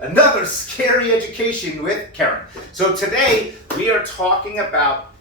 another scary education with Karen. So today we are talking about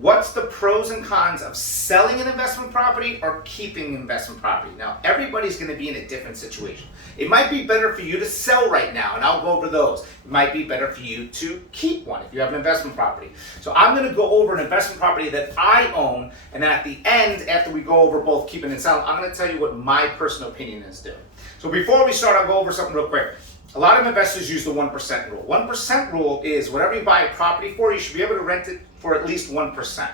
what's the pros and cons of selling an investment property or keeping investment property. Now, everybody's going to be in a different situation. It might be better for you to sell right now, and I'll go over those. It might be better for you to keep one if you have an investment property. So I'm going to go over an investment property that I own, and then at the end, after we go over both keeping and selling, I'm going to tell you what my personal opinion is doing. So before we start, I'll go over something real quick. A lot of investors use the 1% rule. 1% rule is whatever you buy a property for, you should be able to rent it for at least 1%.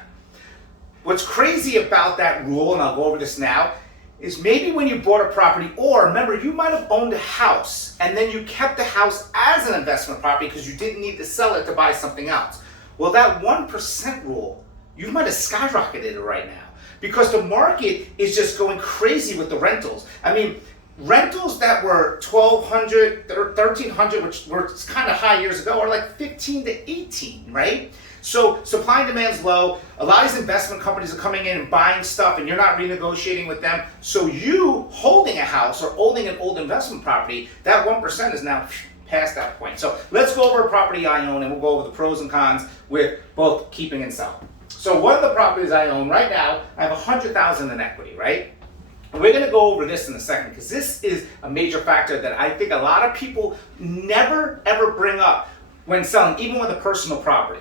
What's crazy about that rule, and I'll go over this now, is maybe when you bought a property, or remember, you might have owned a house and then you kept the house as an investment property because you didn't need to sell it to buy something else. Well, that 1% rule, you might have skyrocketed it right now because the market is just going crazy with the rentals. I mean, rentals that were $1,200 or $1,300, which were kind of high years ago, are like 15 to 18, right? So supply and demand's low. A lot of these investment companies are coming in and buying stuff and you're not renegotiating with them. So you holding a house or owning an old investment property, that 1% is now past that point. So let's go over a property I own and we'll go over the pros and cons with both keeping and selling. So one of the properties I own right now, I have $100,000 in equity, right? And we're going to go over this in a second because this is a major factor that I think a lot of people never ever bring up when selling, even with a personal property.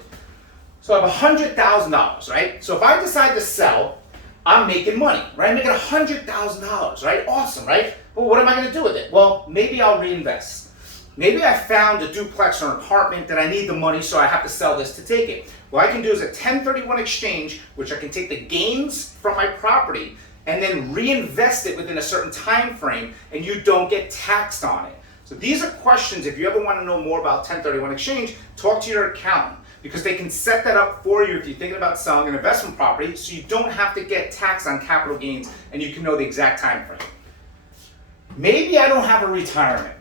So I have $100,000, right? So if I decide to sell, I'm making money, right? I'm making $100,000, right? Awesome, right? But what am I going to do with it? Well, maybe I'll reinvest. Maybe I found a duplex or an apartment that I need the money, so I have to sell this to take it. What I can do is a 1031 exchange, which I can take the gains from my property and then reinvest it within a certain time frame, and you don't get taxed on it. So these are questions, if you ever want to know more about 1031 exchange, talk to your accountant, because they can set that up for you if you're thinking about selling an investment property, so you don't have to get taxed on capital gains and you can know the exact time frame. Maybe I don't have a retirement.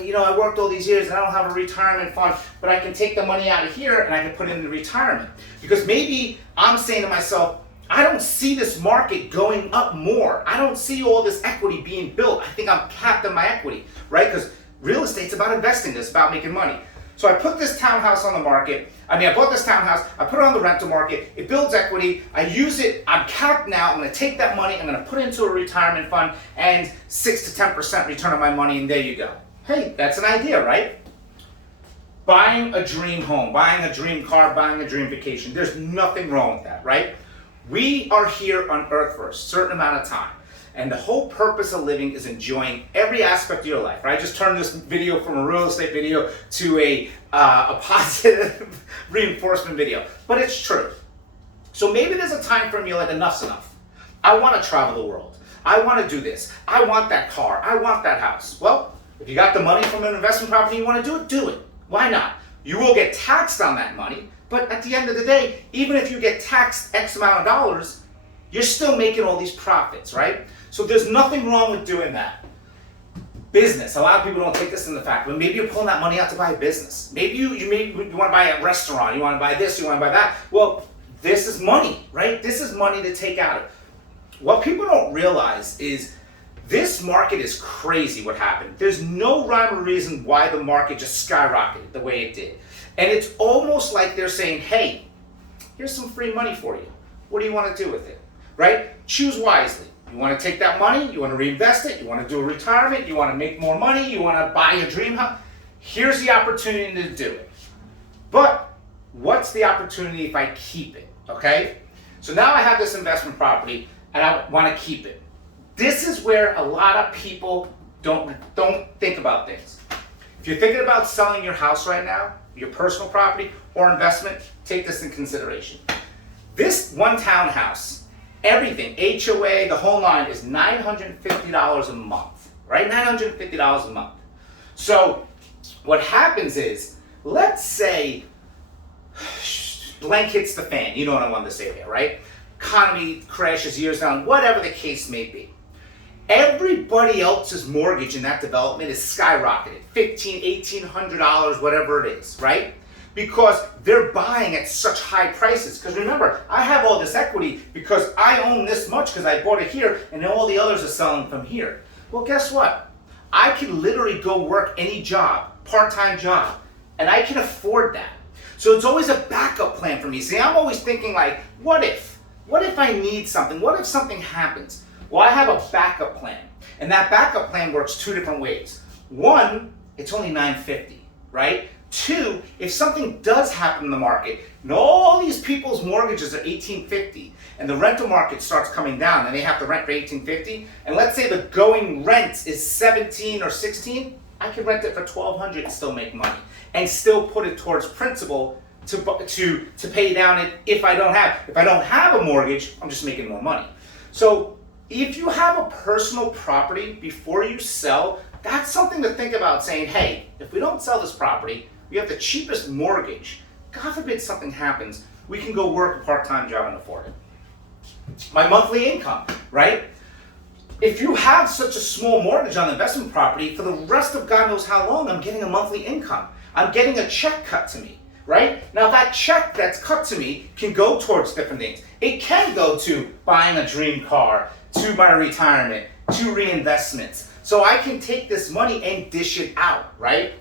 You know, I worked all these years and I don't have a retirement fund, but I can take the money out of here and I can put it in the retirement. Because maybe I'm saying to myself, I don't see this market going up more. I don't see all this equity being built. I think I'm capped on my equity, right? Because real estate's about investing, it's about making money. So I put this townhouse on the market. I bought this townhouse, I put it on the rental market, it builds equity, I use it, I'm capped now, I'm gonna take that money, I'm gonna put it into a retirement fund and 6 to 10% return on my money, and there you go. Hey, that's an idea, right? Buying a dream home, buying a dream car, buying a dream vacation, there's nothing wrong with that, right? We are here on earth for a certain amount of time. And the whole purpose of living is enjoying every aspect of your life. Right? I just turned this video from a real estate video to a positive reinforcement video. But it's true. So maybe there's a time frame you're like, enough's enough. I want to travel the world. I want to do this. I want that car. I want that house. Well, if you got the money from an investment property and you want to do it, do it. Why not? You will get taxed on that money. But at the end of the day, even if you get taxed X amount of dollars, you're still making all these profits, right? So there's nothing wrong with doing that. Business, a lot of people don't take this into fact, but maybe you're pulling that money out to buy a business. Maybe you want to buy a restaurant, you want to buy this, you want to buy that. Well, this is money, right? This is money to take out of. What people don't realize is this market is crazy what happened. There's no rhyme or reason why the market just skyrocketed the way it did. And it's almost like they're saying, hey, here's some free money for you. What do you want to do with it, right? Choose wisely. You want to take that money, you want to reinvest it, you want to do a retirement, you want to make more money, you want to buy a dream house. Here's the opportunity to do it. But what's the opportunity if I keep it, okay? So now I have this investment property and I want to keep it. This is where a lot of people don't think about things. If you're thinking about selling your house right now, your personal property or investment, take this in consideration. This one townhouse, everything, HOA, the whole nine, is $950 a month, right? $950 a month. So what happens is, let's say blank hits the fan, you know what I wanted to say there, right? Economy crashes years down, whatever the case may be. Everybody else's mortgage in that development is skyrocketed, $1,500, $1,800, whatever it is, right? Because they're buying at such high prices. Because remember, I have all this equity because I own this much because I bought it here and all the others are selling from here. Well, guess what? I can literally go work any job part-time job, and I can afford that. So it's always a backup plan for me. See, I'm always thinking like, what if? What if I need something? What if something happens? Well, I have a backup plan, and that backup plan works two different ways. One, it's only $950, right? Two, if something does happen in the market, and all these people's mortgages are $1,850, and the rental market starts coming down, and they have to rent for $1,850, and let's say the going rent is $17 or $16, I can rent it for $1,200 and still make money, and still put it towards principal to pay down it if I don't have a mortgage, I'm just making more money. So if you have a personal property before you sell, that's something to think about, saying, hey, if we don't sell this property, we have the cheapest mortgage. God forbid something happens, we can go work a part-time job and afford it. My monthly income, right? If you have such a small mortgage on the investment property, for the rest of God knows how long, I'm getting a monthly income. I'm getting a check cut to me, right? Now that check that's cut to me can go towards different things. It can go to buying a dream car, to my retirement, to reinvestments. So I can take this money and dish it out, right?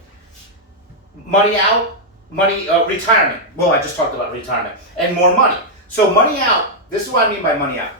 Money out, retirement. Well, I just talked about retirement. And more money. So money out, this is what I mean by money out.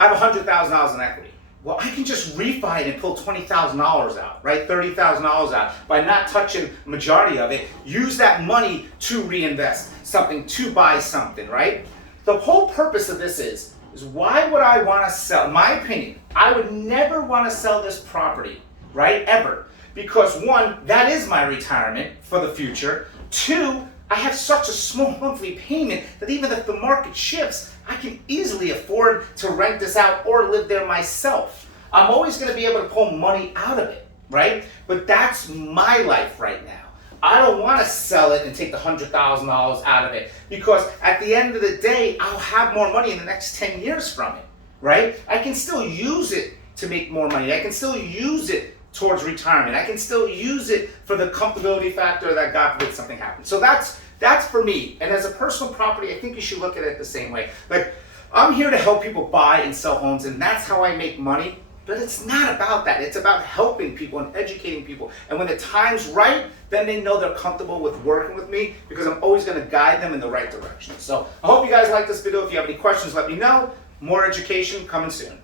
I have $100,000 in equity. Well, I can just refi it and pull $20,000 out, right? $30,000 out by not touching majority of it. Use that money to reinvest something, to buy something, right? The whole purpose of this is why would I want to sell? In my opinion, I would never want to sell this property, right? Ever. Because one, that is my retirement for the future. Two, I have such a small monthly payment that even if the market shifts, I can easily afford to rent this out or live there myself. I'm always going to be able to pull money out of it, right? But that's my life right now. I don't want to sell it and take the $100,000 out of it, because at the end of the day, I'll have more money in the next 10 years from it, right? I can still use it to make more money. I can still use it towards retirement. I can still use it for the comfortability factor that God forbid something happens. So that's for me. And as a personal property, I think you should look at it the same way. Like, I'm here to help people buy and sell homes, and that's how I make money. But it's not about that. It's about helping people and educating people. And when the time's right, then they know they're comfortable with working with me, because I'm always going to guide them in the right direction. So I hope you guys like this video. If you have any questions, let me know. More education coming soon.